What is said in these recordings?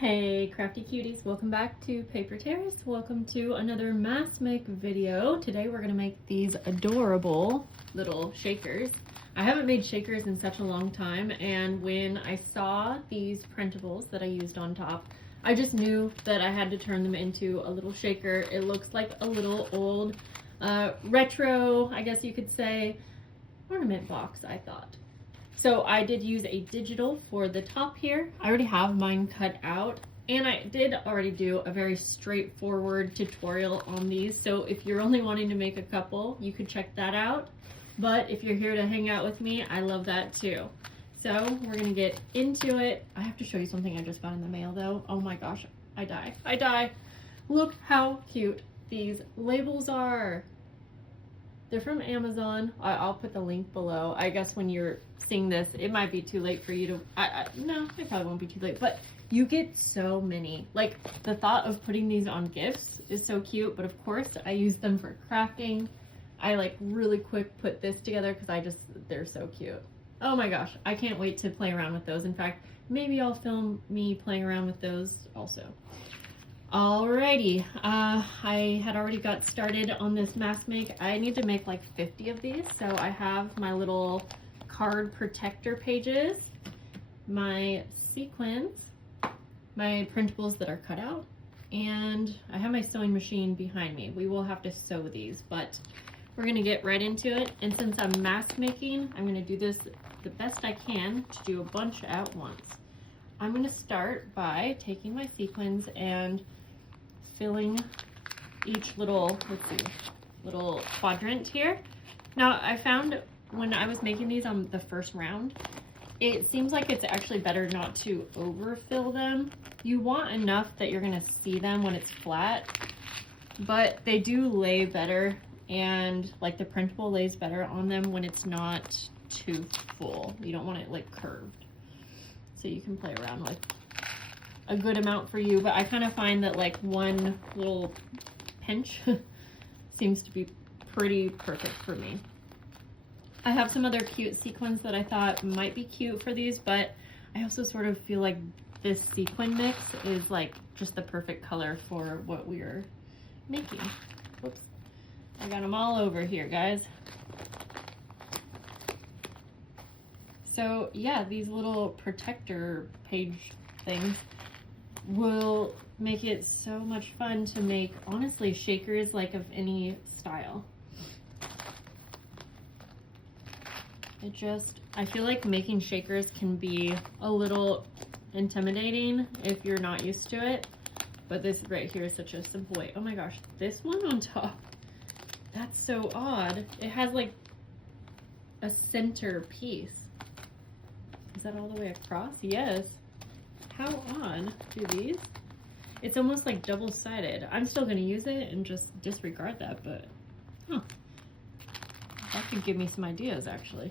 Hey crafty cuties, welcome back to Paper Terrace. Welcome to another mass make video. Today we're gonna make these adorable little shakers. I haven't made shakers in such a long time, and when I saw these printables that I used on top, I just knew that I had to turn them into a little shaker. It looks like a little old retro, I guess you could say, ornament box, I thought. So I did use a digital for the top here. I already have mine cut out, and I did already do a very straightforward tutorial on these. So if you're only wanting to make a couple, you could check that out. But if you're here to hang out with me, I love that too. So we're gonna get into it. I have to show you something I just got in the mail though. Oh my gosh, I die. Look how cute these labels are. They're from Amazon. I'll put the link below. I guess when you're seeing this, it might be too late for you to, no, it probably won't be too late, but you get so many. Like, the thought of putting these on gifts is so cute, but of course I use them for crafting. I like really quick put this together because they're so cute. Oh my gosh, I can't wait to play around with those. In fact, maybe I'll film me playing around with those also. Alrighty, I had already got started on this mass make. I need to make like 50 of these, so I have my little card protector pages, my sequins, my printables that are cut out, and I have my sewing machine behind me. We will have to sew these, but we're gonna get right into it. And since I'm mass making, I'm gonna do this the best I can to do a bunch at once. I'm gonna start by taking my sequins and filling each little, little quadrant here. Now, I found when I was making these on the first round, it seems like it's actually better not to overfill them. You want enough that you're gonna see them when it's flat, but they do lay better, and like the printable lays better on them when it's not too full. You don't want it like curved. So you can play around with a good amount for you, but I kind of find that like one little pinch seems to be pretty perfect for me. I have some other cute sequins that I thought might be cute for these, but I also sort of feel like this sequin mix is like just the perfect color for what we're making. Whoops, I got them all over here, guys. So yeah, these little protector page things will make it so much fun to make, honestly, shakers like of any style. I feel like making shakers can be a little intimidating if you're not used to it, but this right here is such a simple way. Oh my gosh, this one on top, that's so odd. It has like a center piece. Is that all the way across? Yes. How odd do these? It's almost like double-sided. I'm still gonna use it and just disregard that, but huh. That could give me some ideas actually.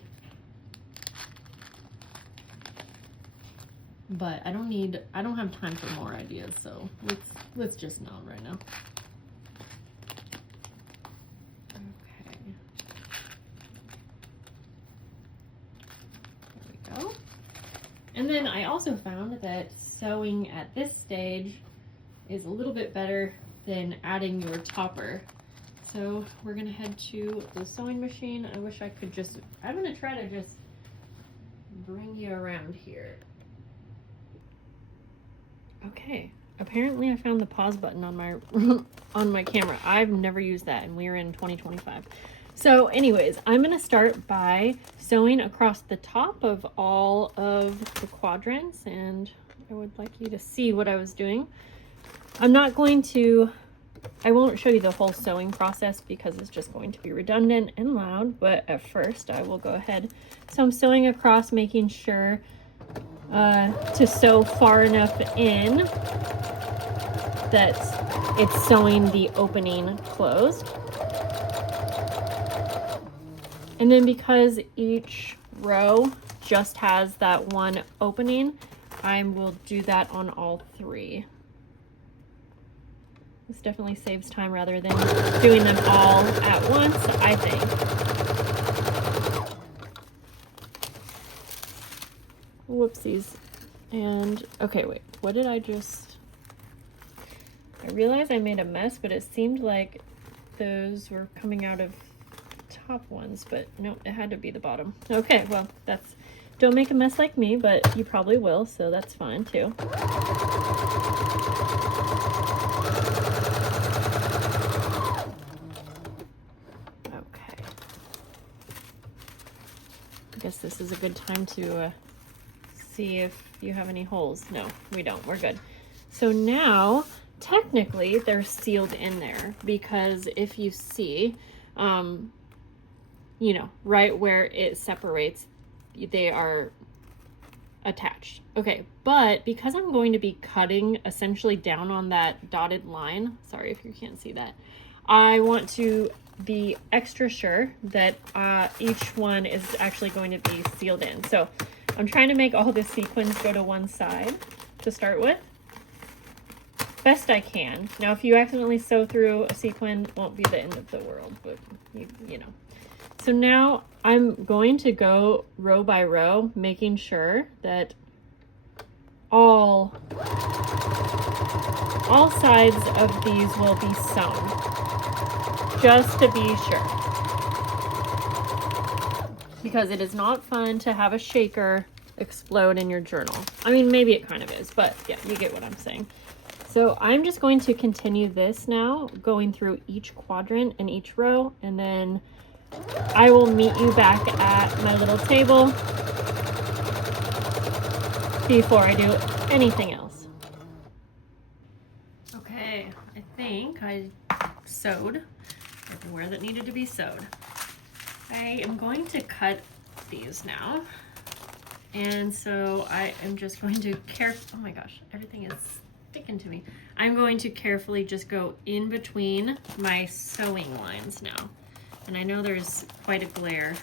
But I don't have time for more ideas, so let's just not right now. And then I also found that sewing at this stage is a little bit better than adding your topper. So we're gonna head to the sewing machine. I wish I could I'm gonna try to just bring you around here. Okay, apparently I found the pause button on my on my camera. I've never used that, and we're in 2025. So anyways, I'm gonna start by sewing across the top of all of the quadrants, and I would like you to see what I was doing. I won't show you the whole sewing process because it's just going to be redundant and loud, but at first I will go ahead. So I'm sewing across, making sure to sew far enough in that it's sewing the opening closed. And then because each row just has that one opening, I will do that on all three. This definitely saves time rather than doing them all at once, I think. Whoopsies. And, okay, wait, what did I realized I made a mess, but it seemed like those were coming out of the top ones, but no, it had to be the bottom. Okay, well, don't make a mess like me, but you probably will, so that's fine too. Okay. I guess this is a good time to see if you have any holes. No, we don't. We're good. So now, technically, they're sealed in there because if you see, you know, right where it separates, they are attached. Okay, but because I'm going to be cutting essentially down on that dotted line, sorry if you can't see that, I want to be extra sure that each one is actually going to be sealed in. So I'm trying to make all the sequins go to one side to start with, best I can. Now, if you accidentally sew through a sequin, it won't be the end of the world, but you know. So now I'm going to go row by row, making sure that all sides of these will be sewn, just to be sure. Because it is not fun to have a shaker explode in your journal. I mean, maybe it kind of is, but yeah, you get what I'm saying. So I'm just going to continue this now, going through each quadrant and each row, and then I will meet you back at my little table before I do anything else. Okay, I think I sewed everywhere that needed to be sewed. I am going to cut these now. And so I am just going to oh my gosh, everything is sticking to me. I'm going to carefully just go in between my sewing lines now. And I know there's quite a glare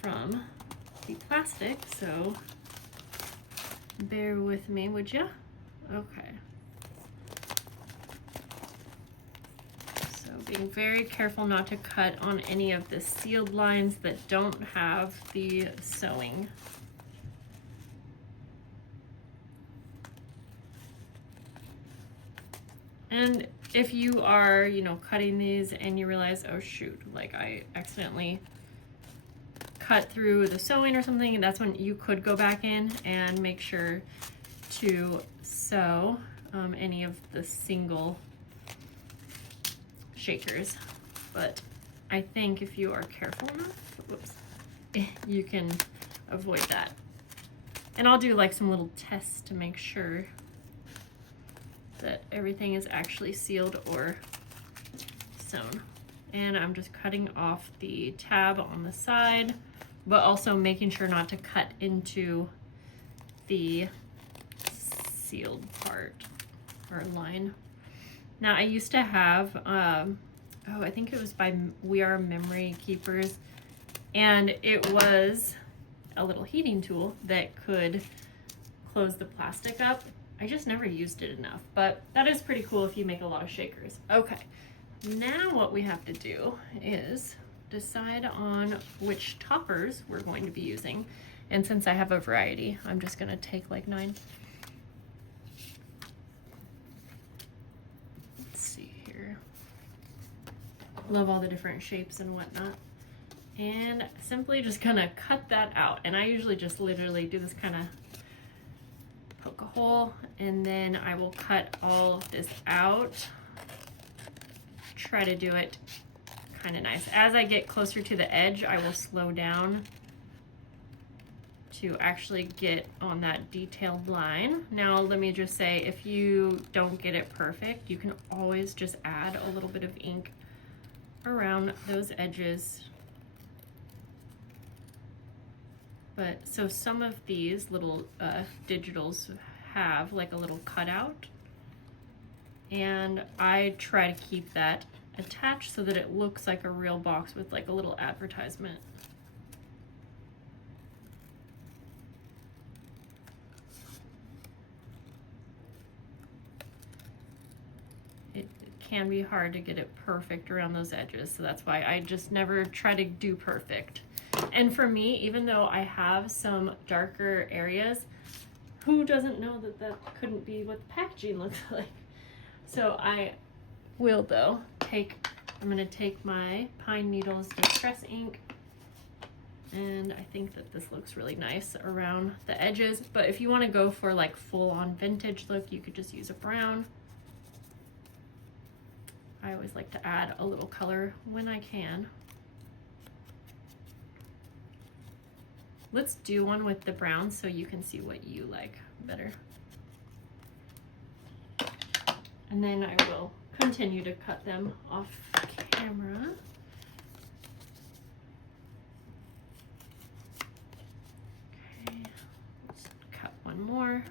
from the plastic, so bear with me, would you? Okay. So being very careful not to cut on any of the sealed lines that don't have the sewing. And if you are, you know, cutting these and you realize, oh shoot, like I accidentally cut through the sewing or something, and that's when you could go back in and make sure to sew any of the single shakers. But I think if you are careful enough, whoops, you can avoid that. And I'll do like some little tests to make sure that everything is actually sealed or sewn. And I'm just cutting off the tab on the side, but also making sure not to cut into the sealed part or line. Now I used to have, oh, I think it was by We Are Memory Keepers, and it was a little heating tool that could close the plastic up. I just never used it enough, but that is pretty cool if you make a lot of shakers. Okay, now what we have to do is decide on which toppers we're going to be using. And since I have a variety, I'm just gonna take like 9. Let's see here. Love all the different shapes and whatnot. And simply just gonna cut that out. And I usually just literally do this kind of poke a hole, and then I will cut all of this out. Try to do it kind of nice. As I get closer to the edge, I will slow down to actually get on that detailed line. Now, let me just say, if you don't get it perfect, you can always just add a little bit of ink around those edges. But so some of these little digitals have like a little cutout, and I try to keep that attached so that it looks like a real box with like a little advertisement. It can be hard to get it perfect around those edges, so that's why I just never try to do perfect. And for me, even though I have some darker areas, who doesn't know that that couldn't be what the packaging looks like? So I will though I'm gonna take my Pine Needles Distress ink, and I think that this looks really nice around the edges, but if you wanna go for like full on vintage look, you could just use a brown. I always like to add a little color when I can. Let's do one with the brown so you can see what you like better. And then I will continue to cut them off camera. Okay, let's cut one more.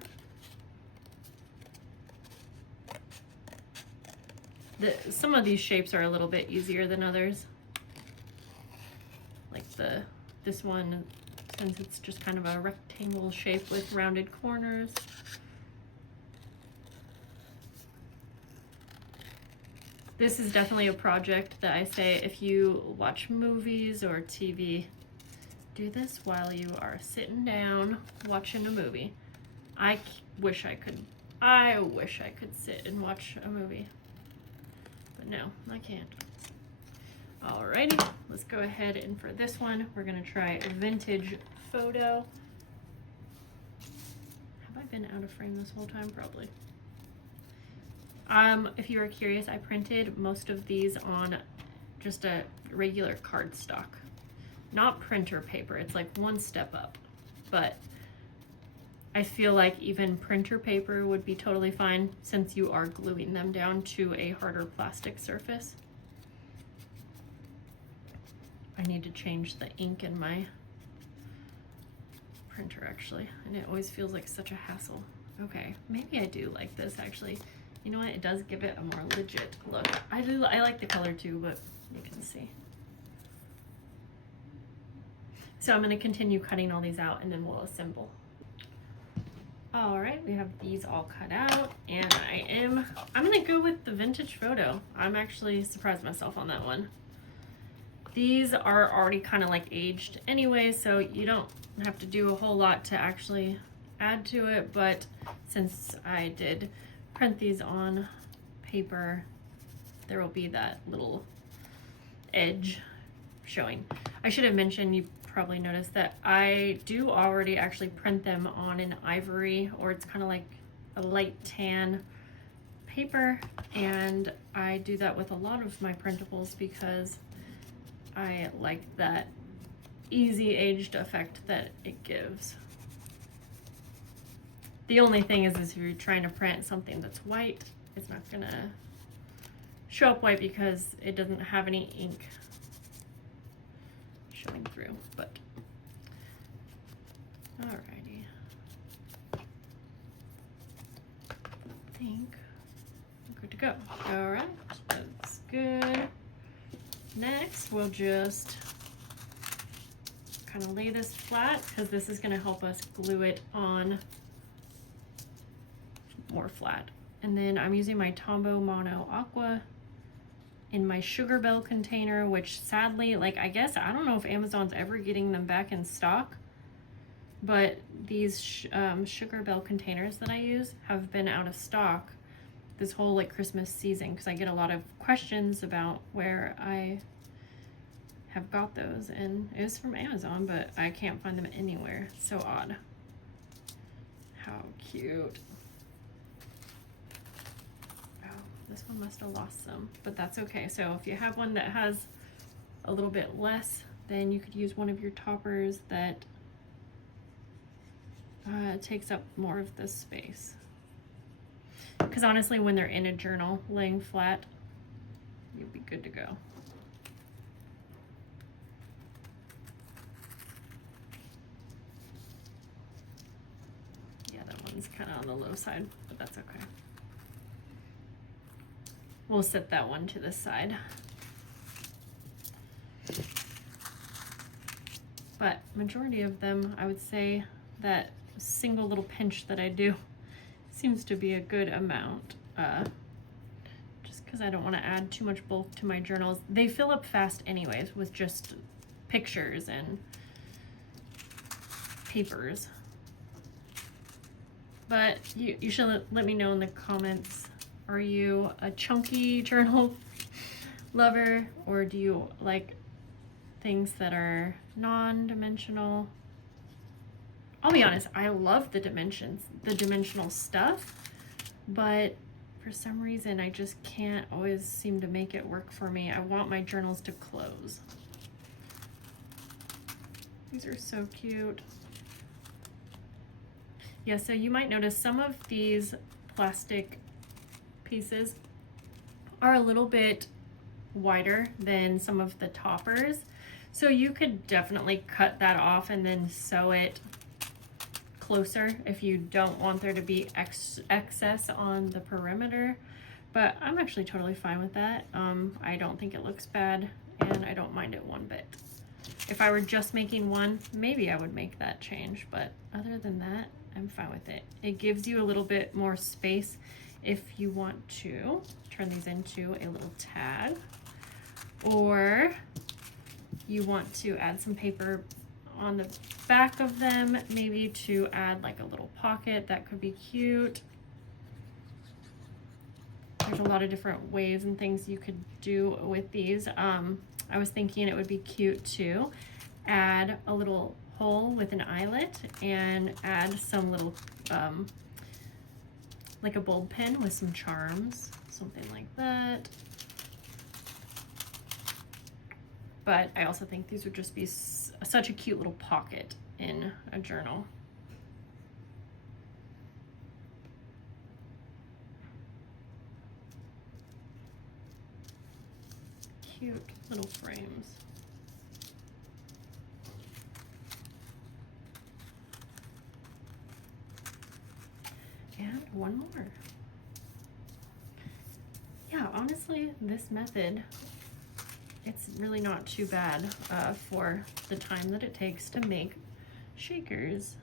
Some of these shapes are a little bit easier than others. Like this one, since it's just kind of a rectangle shape with rounded corners. This is definitely a project that I say if you watch movies or TV, do this while you are sitting down watching a movie. I wish I could sit and watch a movie, but no, I can't. Alrighty, let's go ahead, and for this one, we're gonna try a vintage photo. Have I been out of frame this whole time? Probably. If you are curious, I printed most of these on just a regular cardstock, not printer paper. It's like one step up, but I feel like even printer paper would be totally fine since you are gluing them down to a harder plastic surface. I need to change the ink in my printer actually, and it always feels like such a hassle. Okay, maybe I do like this actually. You know what, it does give it a more legit look. I like the color too, but you can see. So I'm gonna continue cutting all these out and then we'll assemble. All right, we have these all cut out, and I'm gonna go with the vintage photo. I'm actually surprised myself on that one. These are already kind of like aged anyway, so you don't have to do a whole lot to actually add to it, but since I did print these on paper, there will be that little edge showing. I should have mentioned, you probably noticed that I do already actually print them on an ivory, or it's kind of like a light tan paper, and I do that with a lot of my printables because I like that easy aged effect that it gives. The only thing is if you're trying to print something that's white, it's not gonna show up white because it doesn't have any ink showing through, but alrighty. I think we're good to go. All right, that's good. Next, we'll just kind of lay this flat because this is going to help us glue it on more flat. And then I'm using my Tombow Mono Aqua in my Sugarbelle container, which sadly, like, I don't know if Amazon's ever getting them back in stock, but these Sugarbelle containers that I use have been out of stock this whole like Christmas season because I get a lot of questions about where I have got those, and it was from Amazon, but I can't find them anywhere. So odd. How cute. Oh, this one must have lost some, but that's okay. So if you have one that has a little bit less, then you could use one of your toppers that takes up more of the space. Because honestly, when they're in a journal laying flat, you'll be good to go. Yeah, that one's kind of on the low side, but that's okay. We'll set that one to the side. But majority of them, I would say that single little pinch that I do seems to be a good amount, just because I don't want to add too much bulk to my journals. They fill up fast anyways with just pictures and papers. But you should let me know in the comments, are you a chunky journal lover, or do you like things that are non-dimensional? I'll be honest, I love the dimensional stuff, but for some reason I just can't always seem to make it work for me. I want my journals to close. These are so cute. Yeah, so you might notice some of these plastic pieces are a little bit wider than some of the toppers. So you could definitely cut that off and then sew it closer if you don't want there to be excess on the perimeter. But I'm actually totally fine with that. I don't think it looks bad, and I don't mind it one bit. If I were just making one, maybe I would make that change, but other than that, I'm fine with it. It gives you a little bit more space if you want to turn these into a little tag, or you want to add some paper on the back of them, maybe to add like a little pocket. That could be cute. There's a lot of different ways and things you could do with these. I was thinking it would be cute to add a little hole with an eyelet and add some little like a bulb pin with some charms, something like that. But I also think these would just be such a cute little pocket in a journal. Cute little frames. And one more. Yeah, honestly, this method, it's really not too bad for the time that it takes to make shakers.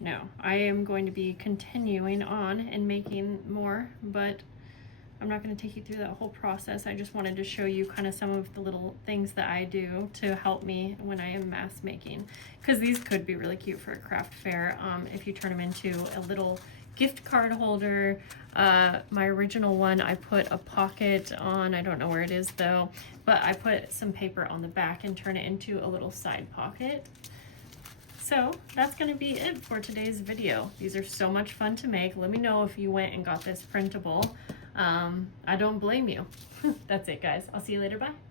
No, I am going to be continuing on and making more, but I'm not going to take you through that whole process. I just wanted to show you kind of some of the little things that I do to help me when I am mass making, because these could be really cute for a craft fair if you turn them into a little gift card holder. My original one, I put a pocket on, I don't know where it is though, but I put some paper on the back and turn it into a little side pocket. So that's going to be it for today's video. These are so much fun to make. Let me know if you went and got this printable. I don't blame you. That's it, guys. I'll see you later. Bye.